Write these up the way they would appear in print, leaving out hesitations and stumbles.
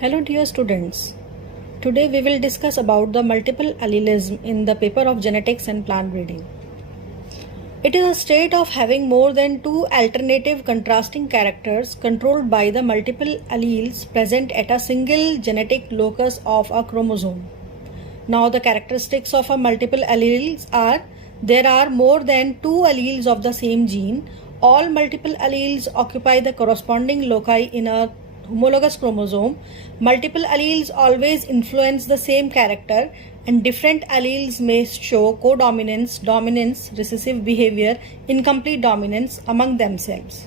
Hello dear students. Today we will discuss about the multiple allelism in the paper of genetics and plant breeding. It is a state of having more than two alternative contrasting characters controlled by the multiple alleles present at a single genetic locus of a chromosome. Now the characteristics of a multiple alleles are there are more than two alleles of the same gene. All multiple alleles occupy the corresponding loci in a homologous chromosome. Multiple alleles always influence the same character, and different alleles may show codominance, dominance, recessive behavior, incomplete dominance among themselves.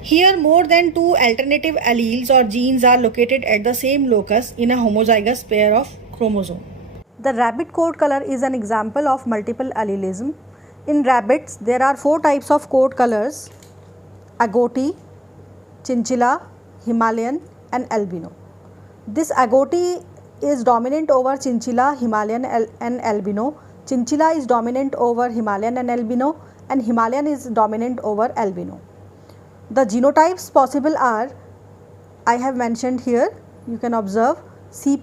Here, more than two alternative alleles or genes are located at the same locus in a homozygous pair of chromosomes. The rabbit coat color is an example of multiple allelism. In rabbits, there are four types of coat colors: agouti, chinchilla, Himalayan and albino. This agouti is dominant over chinchilla, Himalayan and albino. Chinchilla is dominant over Himalayan and albino, and Himalayan is dominant over albino. The genotypes possible are, I have mentioned here, you can observe C++,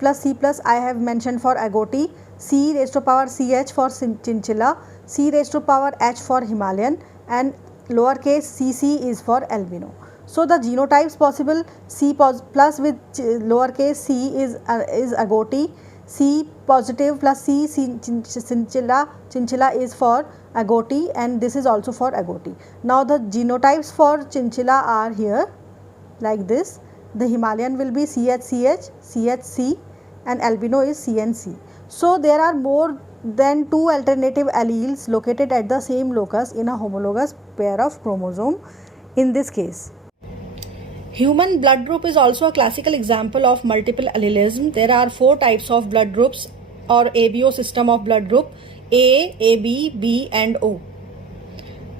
I have mentioned for agouti, C raised to power CH for chinchilla, C raised to power H for Himalayan, and lowercase cc is for albino. So the genotypes possible: C plus with lowercase c is agouti, C positive plus C chinchilla is for agouti, and this is also for agouti. Now the genotypes for chinchilla are here like this. The Himalayan will be CHCH, CHC, and albino is CNC. So there are more than two alternative alleles located at the same locus in a homologous pair of chromosome in this case. Human blood group is also a classical example of multiple allelism. There are four types of blood groups or ABO system of blood group: A, AB, B and O.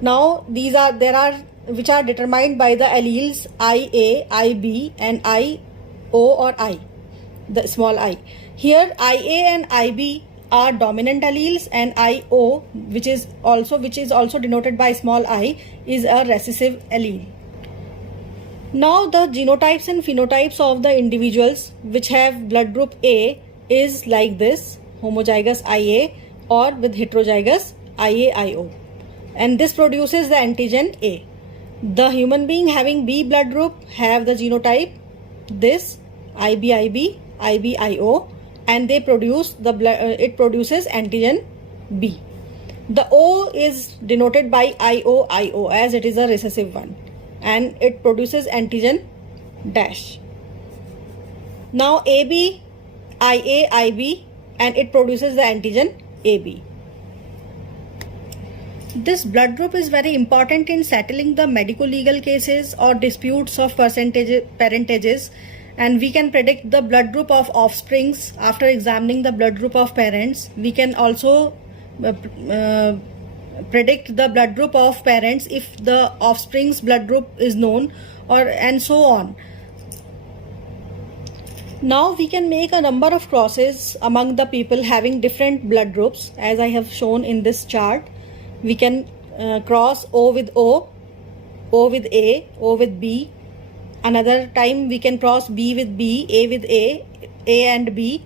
Now there are which are determined by the alleles IA, IB and IO or I, the small I. Here IA and IB are dominant alleles, and IO, which is also denoted by small I, is a recessive allele. Now the genotypes and phenotypes of the individuals which have blood group A is like this: homozygous IA or with heterozygous IAIO, and this produces the antigen A. The human being having B blood group have the genotype this IBIB, IBIO, and they produce it produces antigen B. The O is denoted by IOIO as it is a recessive one, and it produces antigen dash. Now AB, IA, IB, and it produces the antigen AB. This blood group is very important in settling the medico-legal cases or disputes of parentages, and we can predict the blood group of offsprings after examining the blood group of parents. We can also predict the blood group of parents if the offspring's blood group is known, and so on. Now we can make a number of crosses among the people having different blood groups, as I have shown in this chart. We can cross O with O, O with A, O with B. Another time we can cross B with B, A with A and B.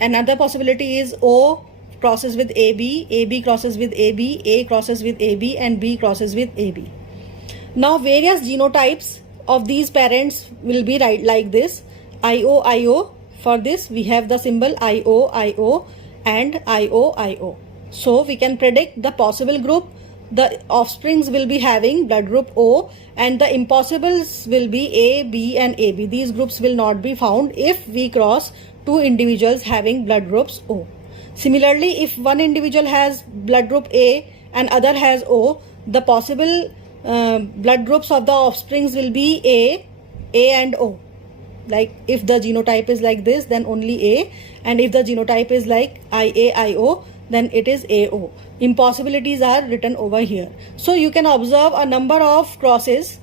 Another possibility is O crosses with AB, AB crosses with AB, A crosses with AB, and B crosses with AB. Now various genotypes of these parents will be like this: IOIO. For this we have the symbol IOIO and IOIO. So we can predict the possible group. The offsprings will be having blood group O, and the impossibles will be A, B and AB. These groups will not be found if we cross two individuals having blood groups O. Similarly, if one individual has blood group A and other has O, the possible blood groups of the offsprings will be A and O. Like if the genotype is like this, then only A, and if the genotype is like IAIO, then it is AO. Impossibilities are written over here. So you can observe a number of crosses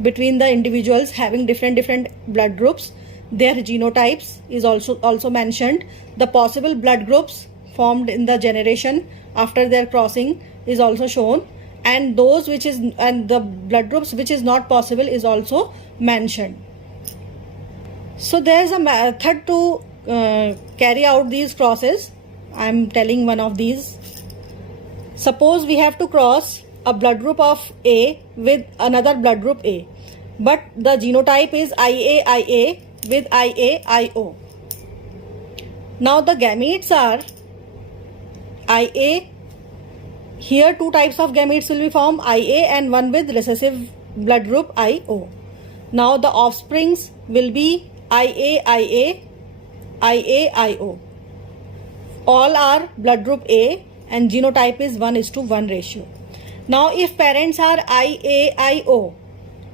between the individuals having different blood groups. Their genotypes is also mentioned. The possible blood groups formed in the generation after their crossing is also shown, and the blood groups which is not possible is also mentioned. So there is a method to carry out these crosses. I am telling one of these. Suppose we have to cross a blood group of A with another blood group A, but the genotype is IAIA with IAIO. Now the gametes are IA. Here two types of gametes will be formed, IA and one with recessive blood group IO. Now the offsprings will be IAIA, IAIO. All are blood group A and genotype is 1:1 ratio. Now if parents are IAIO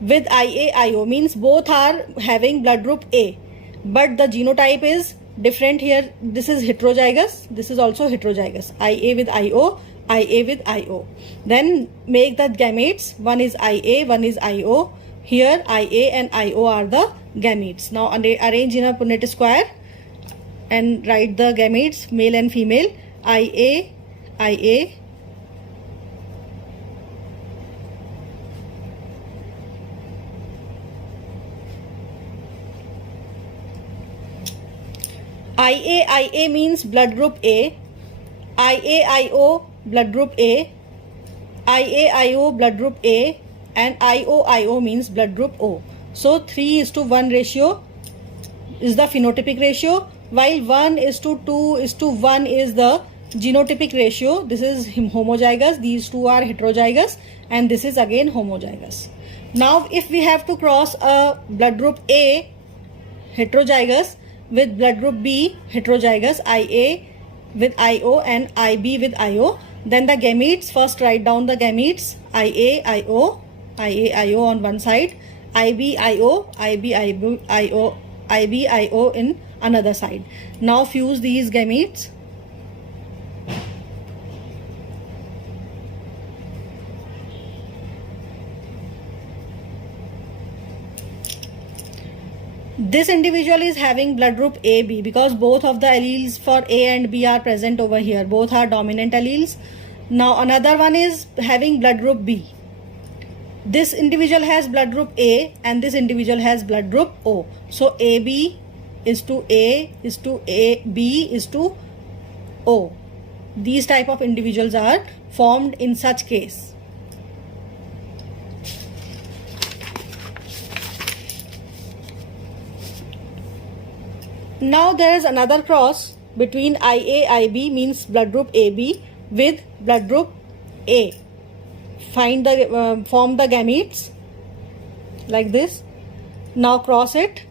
with IAIO, means both are having blood group A, but the genotype is different here. This is heterozygous, this is also heterozygous. IA with IO, IA with IO. Then make the gametes, one is IA, one is IO. Here IA and IO are the gametes. Now arrange in a Punnett square and write the gametes, male and female. IA, IA, IAIA means blood group A, IAIO blood group A, IAIO blood group A, and IOIO means blood group O. So 3:1 ratio is the phenotypic ratio, while 1:2:1 is the genotypic ratio. This is homozygous, these two are heterozygous, and this is again homozygous. Now if we have to cross a blood group A heterozygous with blood group B heterozygous, IA with IO and IB with IO, then the gametes, first write down the gametes, IAIO, IAIO on one side, IBIO, IBIO, IBIO in another side. Now fuse these gametes. This individual is having blood group AB because both of the alleles for A and B are present over here. Both are dominant alleles. Now another one is having blood group B. This individual has blood group A and this individual has blood group O. So AB is to A is to A, B is to O. These type of individuals are formed in such case. Now there is another cross between IAIB means blood group AB with blood group A. Find the form the gametes like this. Now cross it.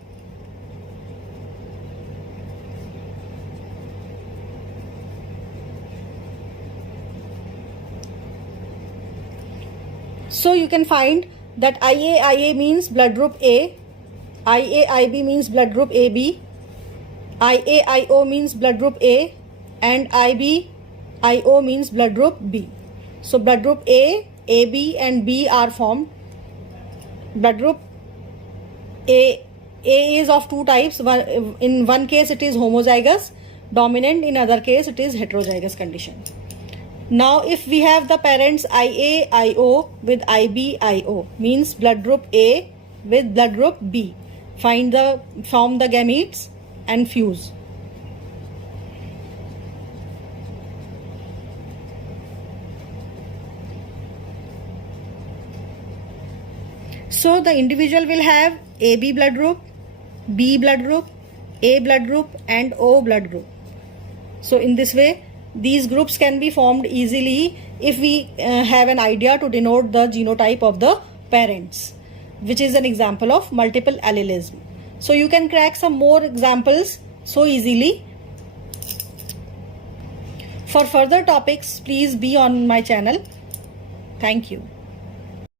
So you can find that IAIA means blood group A, IAIB means blood group AB, IAIO means blood group A, and IBIO means blood group B. So blood group A, AB and B are formed. Blood group A is of two types. In one case it is homozygous dominant, in other case it is heterozygous condition. Now if we have the parents IAIO with IBIO means blood group A with blood group B. Form the gametes and fuse. So the individual will have AB blood group, B blood group, A blood group and O blood group. So in this way these groups can be formed easily if we have an idea to denote the genotype of the parents, which is an example of multiple allelism. So you can crack some more examples so easily. For further topics, please be on my channel. Thank you.